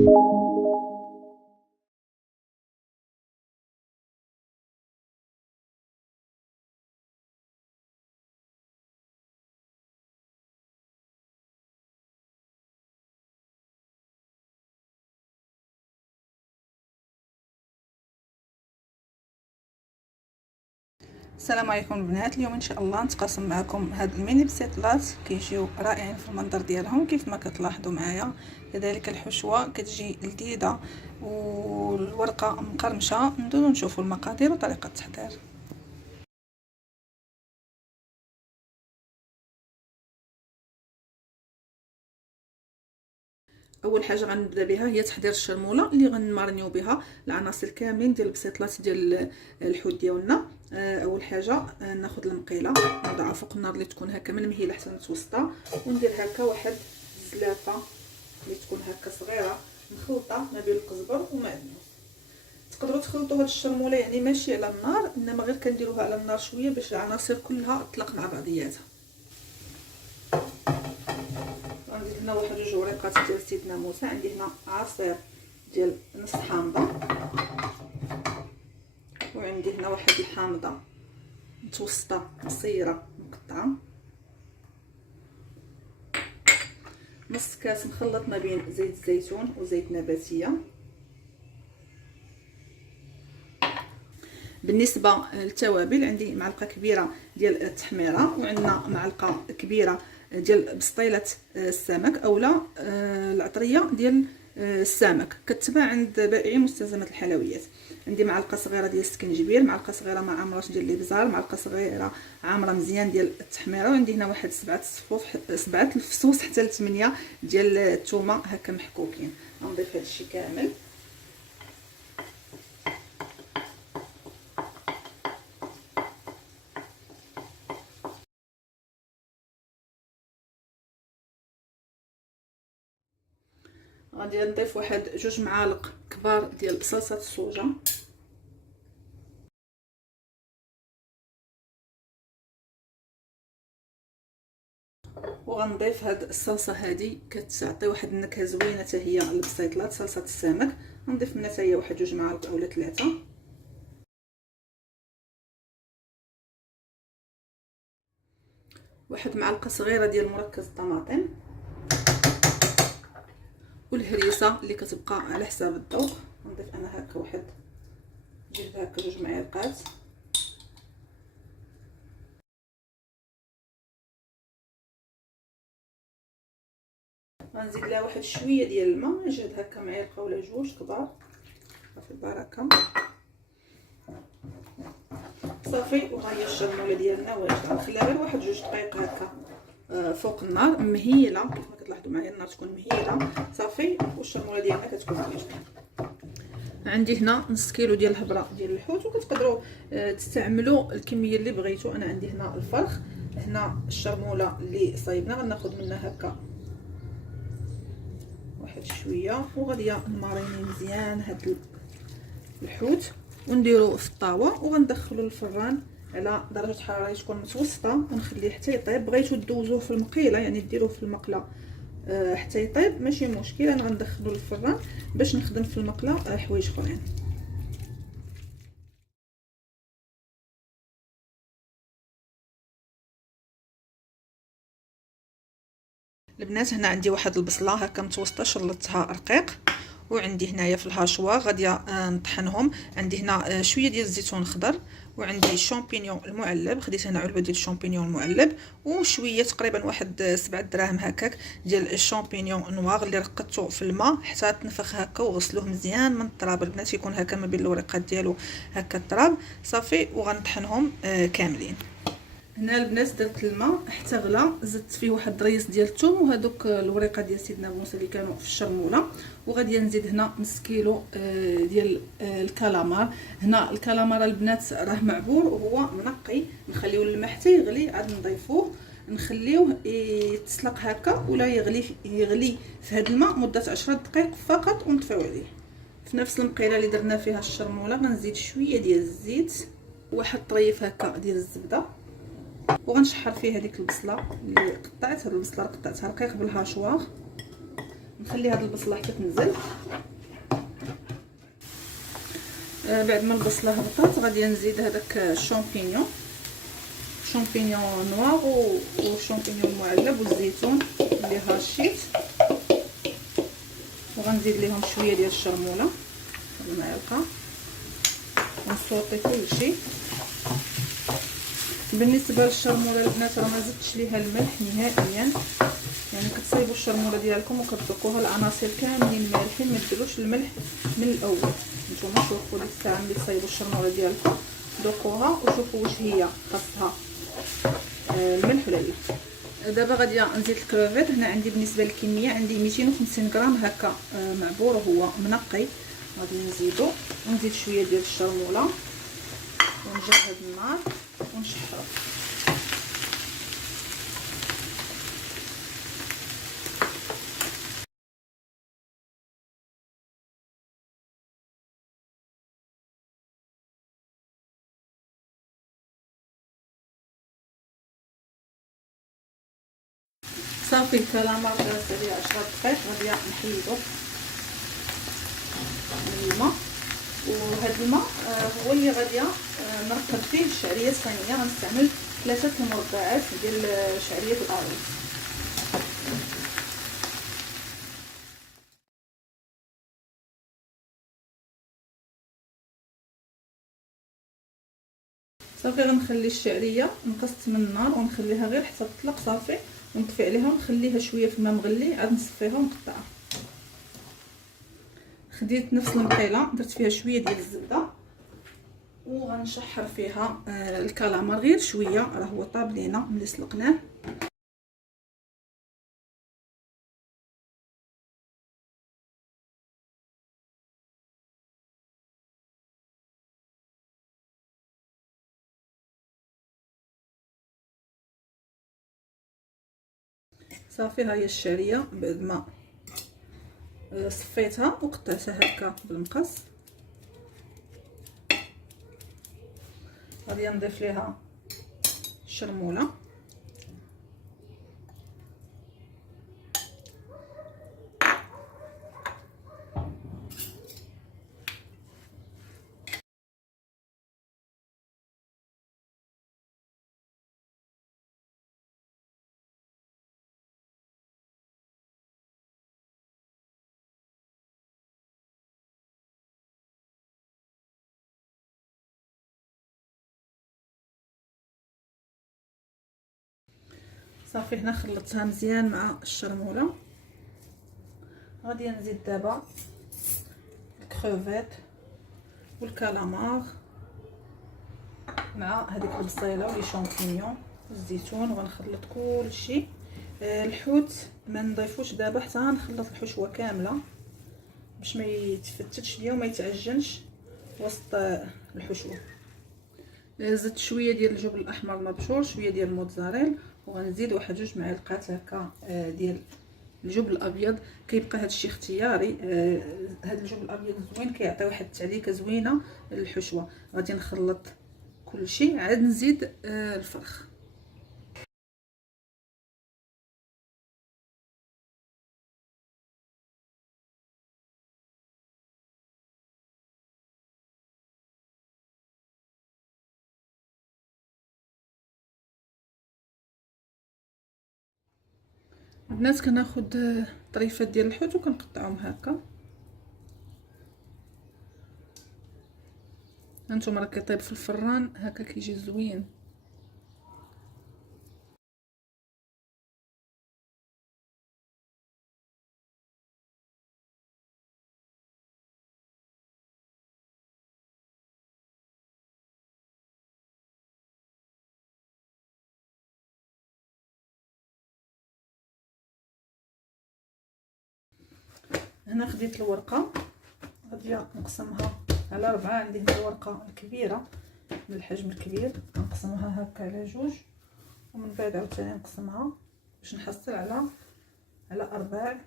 السلام عليكم البنات. اليوم ان شاء الله نتقاسم معكم هاد الميني بسيطلات كيجيو رائعين في المنظر ديالهم كيف ما كتلاحظوا معايا. كذلك الحشوه كتجي لذيذه والورقه مقرمشه. ندوزو نشوفوا المقادير وطريقه التحضير. اول حاجه غنبدا بها هي تحضير الشرموله اللي غنمارنيو بها العناصر كاملين ديال البسيطلات ديال الحوت ديالنا. اول حاجه ناخذ المقيله نوضعها فوق النار اللي تكون هكا من مهيله حتى متوسطه، وندير هكا واحد الزلافه اللي تكون هكا صغيره مخلطه ما بين القزبر ومعدنوس. تقدروا تخلطوا هاد الشرموله يعني ماشي على النار، انما غير كنديروها على النار شويه باش العناصر كلها تطلق مع بعضياتها. غنزيد هنا واحد جوج وريقات ديال سيدنا موسى. عندي هنا عصير ديال نص حامضه، وعندي هنا واحد الحامضه متوسطه مصيره مقطعه، نص كاس مخلط ما بين زيت الزيتون وزيت نباتيه. بالنسبه للتوابل عندي معلقه كبيره ديال التحميره، وعندنا معلقه كبيره ديال بسطيله السمك اولا العطريه ديال السمك كتباع عند بائعي مستلزمات الحلويات. عندي معلقه صغيره ديال السكنجبير، معلقه صغيره مع عمرات ديال الابزار، معلقه صغيره عامره مزيان ديال التحميره، وعندي هنا واحد سبعه الفصوص حتى ل 8 ديال الثومه هكا محكوكين. غنضيف هادشي كامل. غادي نضيف واحد جوج معالق كبار ديال صلصه الصوجه، وغنضيف هاد الصلصه هذه كتعطي واحد النكهه زوينه حتى هي للبسيطلات صلصه السمك. غنضيف منها حتى هي واحد جوج معالق اولا 3، واحد معلقه صغيره ديال مركز الطماطم، والهريسه اللي كتبقى على حساب الذوق. نضيف انا هكا واحد هكا جوج معالق. غنزيد لها واحد شويه ديال الماء، نجهد هكا معلقه ولا جوج كبار صافي البركه صافي. وهي الشرموله ديالنا واجده. نخليها غير واحد جوج دقائق هكا فوق النار مهيله كيف ما كتلاحظوا معايا النار تكون مهيله صافي، والشرموله ديالنا كتكون واجده. عندي هنا نص كيلو ديال الهبره ديال الحوت، وكتقدروا تستعملوا الكميه اللي بغيتوا. انا عندي هنا الفرخ، هنا الشرموله اللي صايبنا غناخذ منها هكا واحد شويه، وغادي نماريني مزيان هاد الحوت ونديرو في الطاوه، وغندخلو للفران على درجه حراره تكون متوسطه، ونخليه حتى يطيب. بغيتو دوزوه في المقيله يعني ديروه في المقله حتى يطيب ماشي مشكل. انا غندخلو للفران باش نخدم في المقله حوايج اخرين. البنات هنا عندي واحد البصله هكا متوسطه شلطتها رقيق، وعندي هنايا في الهاشوا غادي نطحنهم. عندي هنا شويه ديال الزيتون الخضر، وعندي الشامبينيون المعلب، خديت هنا علبه ديال الشامبينيون المعلب، وشويه تقريبا واحد 7 دراهم هكاك ديال الشامبينيون نواغ اللي رقدته في الماء حتى تنفخ هكا، وغسلوه مزيان من التراب. البنات يكون هكا ما بين الورقات ديالو هكا التراب صافي، وغنطحنهم كاملين. هنا البنات درت الماء حتى غلا، زدت فيه واحد الريس ديال الثوم وهذوك الوريقه ديال سيدنا موسى اللي كانوا في الشرموله، وغادي نزيد هنا نص كيلو ديال الكالامار. هنا الكالامار البنات راه معبور وهو منقي، نخليوه الماء حتى يغلي عاد نضيفوه نخليوه يتسلق هكا ولا يغلي في هذا الماء مده 10 دقائق فقط ونطفيو عليه. في نفس المقيله اللي درنا فيها الشرموله غنزيد شويه ديال الزيت، واحد طريف هكا ديال الزبده، وغنشحر فيه هذيك البصله اللي قطعت. هاد البصله قطعتها رقيق بالهاشواغ نخلي هاد البصله حتى تنزل. بعد ما البصله هبطات غادي نزيد هذاك الشامبينيون، شامبينيون نوار وشامبينيون معلب والزيتون اللي هاشيت، وغنزيد ليهم شويه ديال الشرموله المعلقه ونصوطي كلشي. بالنسبه للشرموله البنات راه ما زدتش ليها الملح نهائيا، يعني كتصايبوا الشرموله ديالكم وكتذوقوها العناصر كاملين مالحين، ما ديروش الملح من الاول. نتوما شوفوا ديك الساعه ملي تصايبوا الشرموله ديالكم ذوقوها وشوفوا واش هي خاصها الملح ولا لا. دابا غادي نزيد الكروفيت. هنا عندي بالنسبه للكميه عندي 250 غرام هكا معبور وهو منقي، غادي نزيدو ونزيد شويه ديال الشرموله ونجهز النار ونشحرو. صافي الكلامار دازت عليه 10 دقائق، غادي نحيدو من الماء. وهذا الماء هو اللي غادي نركب فيه الشعريه الثانيه. غنستعمل 3 المربعات ديال شعريه الارز. صافي غنخلي الشعريه نقصت من النار ونخليها غير حتى تطلق صافي، ونطفي عليها ونخليها شويه في الماء مغلي، عاد نصفيها ونقطعها. خديت نفس المقيله درت فيها شويه ديال الزبده وغنشحر فيها الكالامار غير شويه، راه هو طاب لينا ملي سلقناه. صافي ها هي الشعريه بعد ما صفيتها وقطعتها هكا بالمقص. غادي نضيف ليها الشرموله صافي. هنا خلطتها مزيان مع الشرموله. غادي نزيد دابا الكروفيت والكالامار مع هذيك البصيله ولي شامبينيون والزيتون، وغنخلط كلشي. الحوت ما نضيفوش دابا حتى نخلط الحشوه كامله باش ما يتفتتش ليا وما يتعجنش وسط الحشوه. زدت شويه ديال الجبن الاحمر مبشور، شويه ديال الموتزاريلا، وغنزيد واحد 2 معالق هكا ديال الجبن الابيض. كيبقى هادشي اختياري، هاد الجبن الابيض زوين كيعطي واحد التعليكه زوينه للحشوه. غادي نخلط كلشي عاد نزيد الفرخ. البنات كناخد طريفات ديال الحوت وكنقطعهم هكا. هانتوما راه كيطيب في الفران هكا كيجي زوين. هنا خديت الورقه غادي نقسمها على 4. عندي هنا الورقه الكبيره من الحجم الكبير، نقسمها هكا على 2 ومن بعد عاوتاني نقسمها باش نحصل على 4.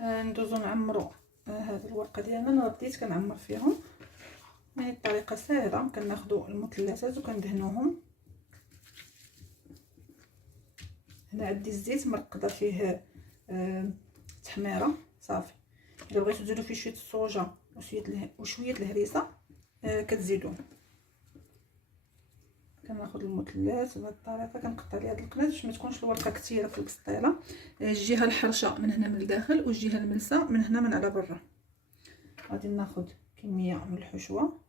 ندوزو نعمرو هاد الورقه ديالنا. انا بديت كنعمر فيهم، يعني الطريقه ساهله. كناخذوا المثلثات وكندهنوهم. هنا عندي الزيت مرقده فيه تحميره صافي. الا بغيتو ديروا فيه شويه الصوجا وشويه الهريسه كتزيدوه. كناخذ المثلث بهذه الطريقه، كنقطع ليه هاد القنات باش ما تكونش الورقه كثيره في البسطيله. الجهه الحرشه من هنا من الداخل والجهه الملسه من هنا من على برا. غادي ناخذ كميه من الحشوه.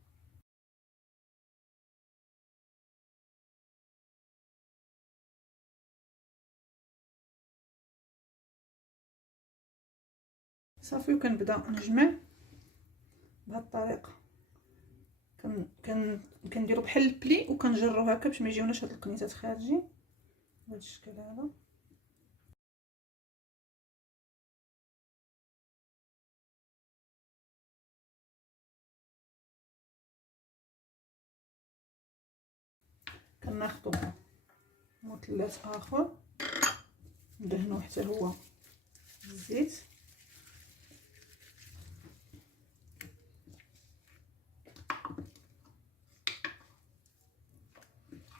صافي وكنبدا نجمع بهذه الطريقه. كنديروا بحال البلي وكنجرو هكا باش ما يجيوناش هاد القنيتات خارجين بهذا الشكل هذا. كناخذوا مثلث اخر ندهنوه حتى هو بالزيت.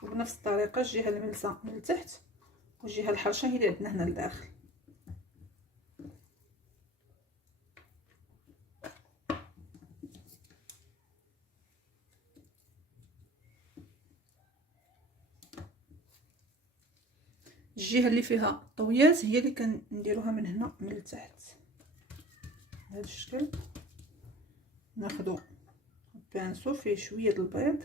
وبنفس الطريقه الجهه الملسه من التحت والجهه الحرشه هي اللي عندنا هنا لداخل. الجهه اللي فيها طويات هي اللي كنديروها من هنا من التحت بهذا الشكل. ناخذوا بانسو فيه شويه البيض.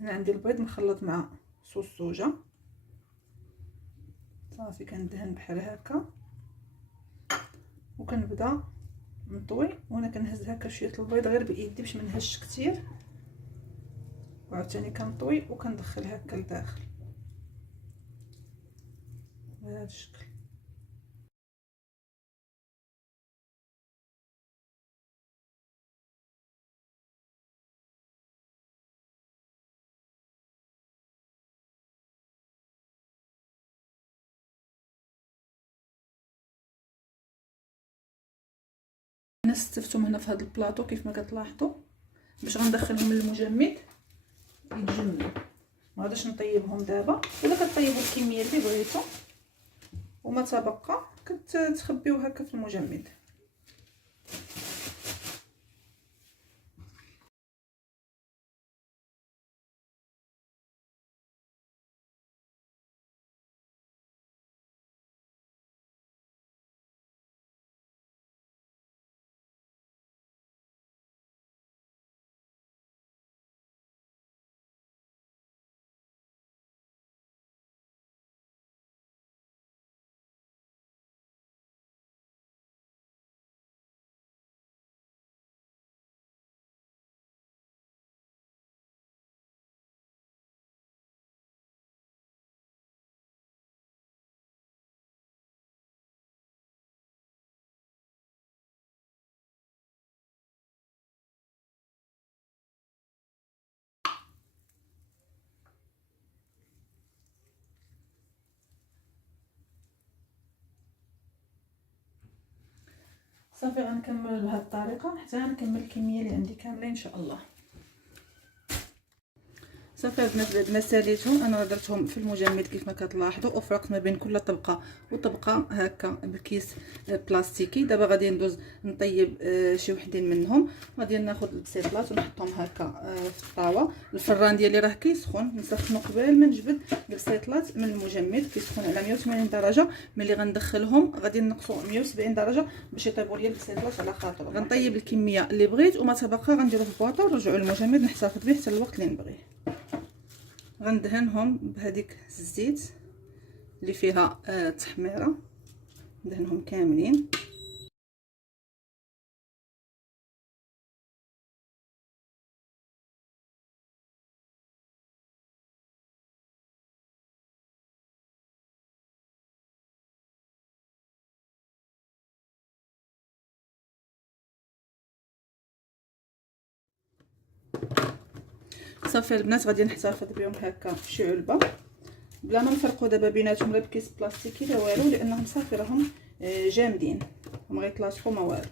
هنا عندي البيض مخلط مع صوص صوجا صافي. كندهن بحال هكا وكنبدا نطوي، وانا كنهز هكا شويه البيض غير بايدي باش ما نهزش كثير، وعاوتاني كنطوي وكندخل هكا لداخل بهذا الشكل. انا استفتهم هنا في هذا البلاطو كيف ما كتلاحظوا باش غندخلهم للمجمد يتجمدوا. ما غاديش نطيبهم دابا، ولا كطيبوا الكميه اللي بغيتو وما تبقى كتخبيوه هكا في المجمد. صافي غنكمل بهذه الطريقه حتى نكمل الكميه اللي عندي كامله ان شاء الله. صافي البنات بعد ما ساليتهم انا درتهم في المجمد كيف ما كتلاحظوا، وفرقت ما بين كل طبقه وطبقه هكا بكيس بلاستيكي. دابا غادي ندوز نطيب شي وحدين منهم. غادي ناخذ البسيطلات ونحطهم هكا في الطاوه. الفران ديالي راه كيسخن، نسخنو قبل ما نجبد البسيطلات من المجمد. كيسخن على 180 درجه. ملي غندخلهم غادي نقصوا 170 درجه باش يطيبوا لي البسيطلات على خاطر. غنطيب الكميه اللي بغيت وما تبقى غنديرو في البواطه ونرجعوا للمجمد نحتفظ به حتى الوقت اللي نبغيه. غندهنهم بهذيك الزيت اللي فيها تحميره، ندهنهم كاملين. صافي البنات غادي نحتفظ بهم هكا في شي علبه بلا ما نفرقوا دابا بيناتهم لا بكيس بلاستيكي لا والو، لانهم صافي راهم جامدين، ما يطلعش ما والو.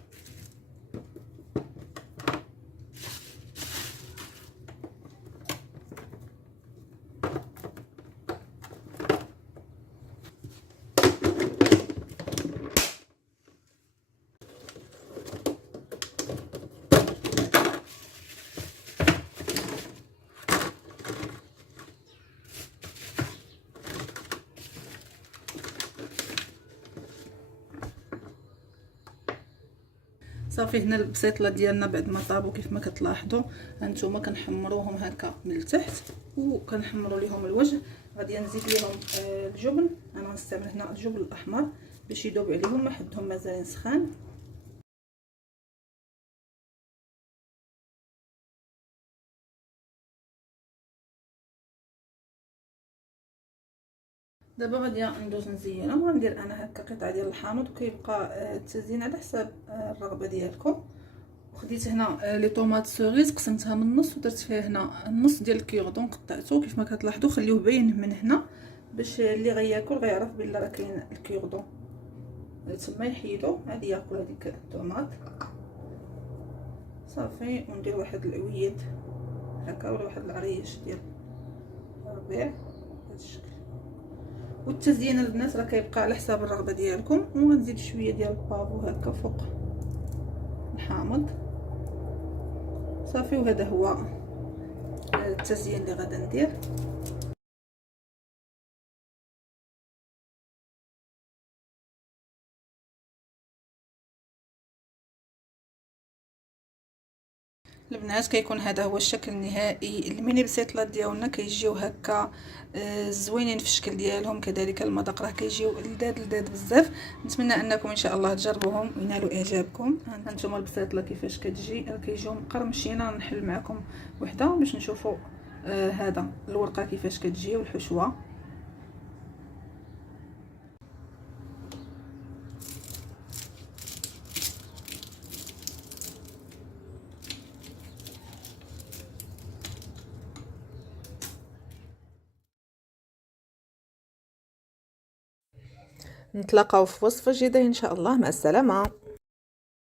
صافي هنا البسيطله ديالنا بعد ما طابوا كيف ما كتلاحظوا هانتوما كنحمروهم هكا من التحت وكنحمروا ليهم الوجه. غادي نزيد ليهم الجبن. انا غنستعمل هنا الجبن الاحمر باش يذوب عليهم، ما حدهم مازالين سخان. دابا غادي ندوز نزينهم. غندير انا هكا قطعه ديال الحامض وكيبقى التزيين على حساب الرغبه ديالكم. وخديت هنا لي طوماط سوريز قسمتها من النص ودرت فيها هنا النص ديال الكيردون قطعته كيف ما كتلاحظوا. خليوه باين من هنا باش اللي غياكل غيعرف بلي راه كاين الكيردون تما يحيدو عادي ياكل هذيك الطوماط. صافي وندير واحد العويد هكا ولا واحد العريش ديال الربيع بهذا الشكل. والتزيين البنات راه كيبقى على حساب الرغبه ديالكم. وغنزيد شويه ديال البافو هكا فوق الحامض. صافي وهذا هو التزيين اللي غادا ندير. البنات كيكون هذا هو الشكل النهائي. الميني بسيطلات ديالنا كيجيو هكا زوينين في الشكل ديالهم، كذلك المذاق راه كيجيو لذاذ بزاف. نتمنى انكم ان شاء الله تجربوهم وينالوا اعجابكم. هانتوما البسيطله كيفاش كتجي، كيجيو مقرمشين. نحل معكم وحده باش نشوفوا هذا الورقه كيفاش كتجي والحشوه. نتلاقاو في وصفه جديده ان شاء الله. مع السلامه.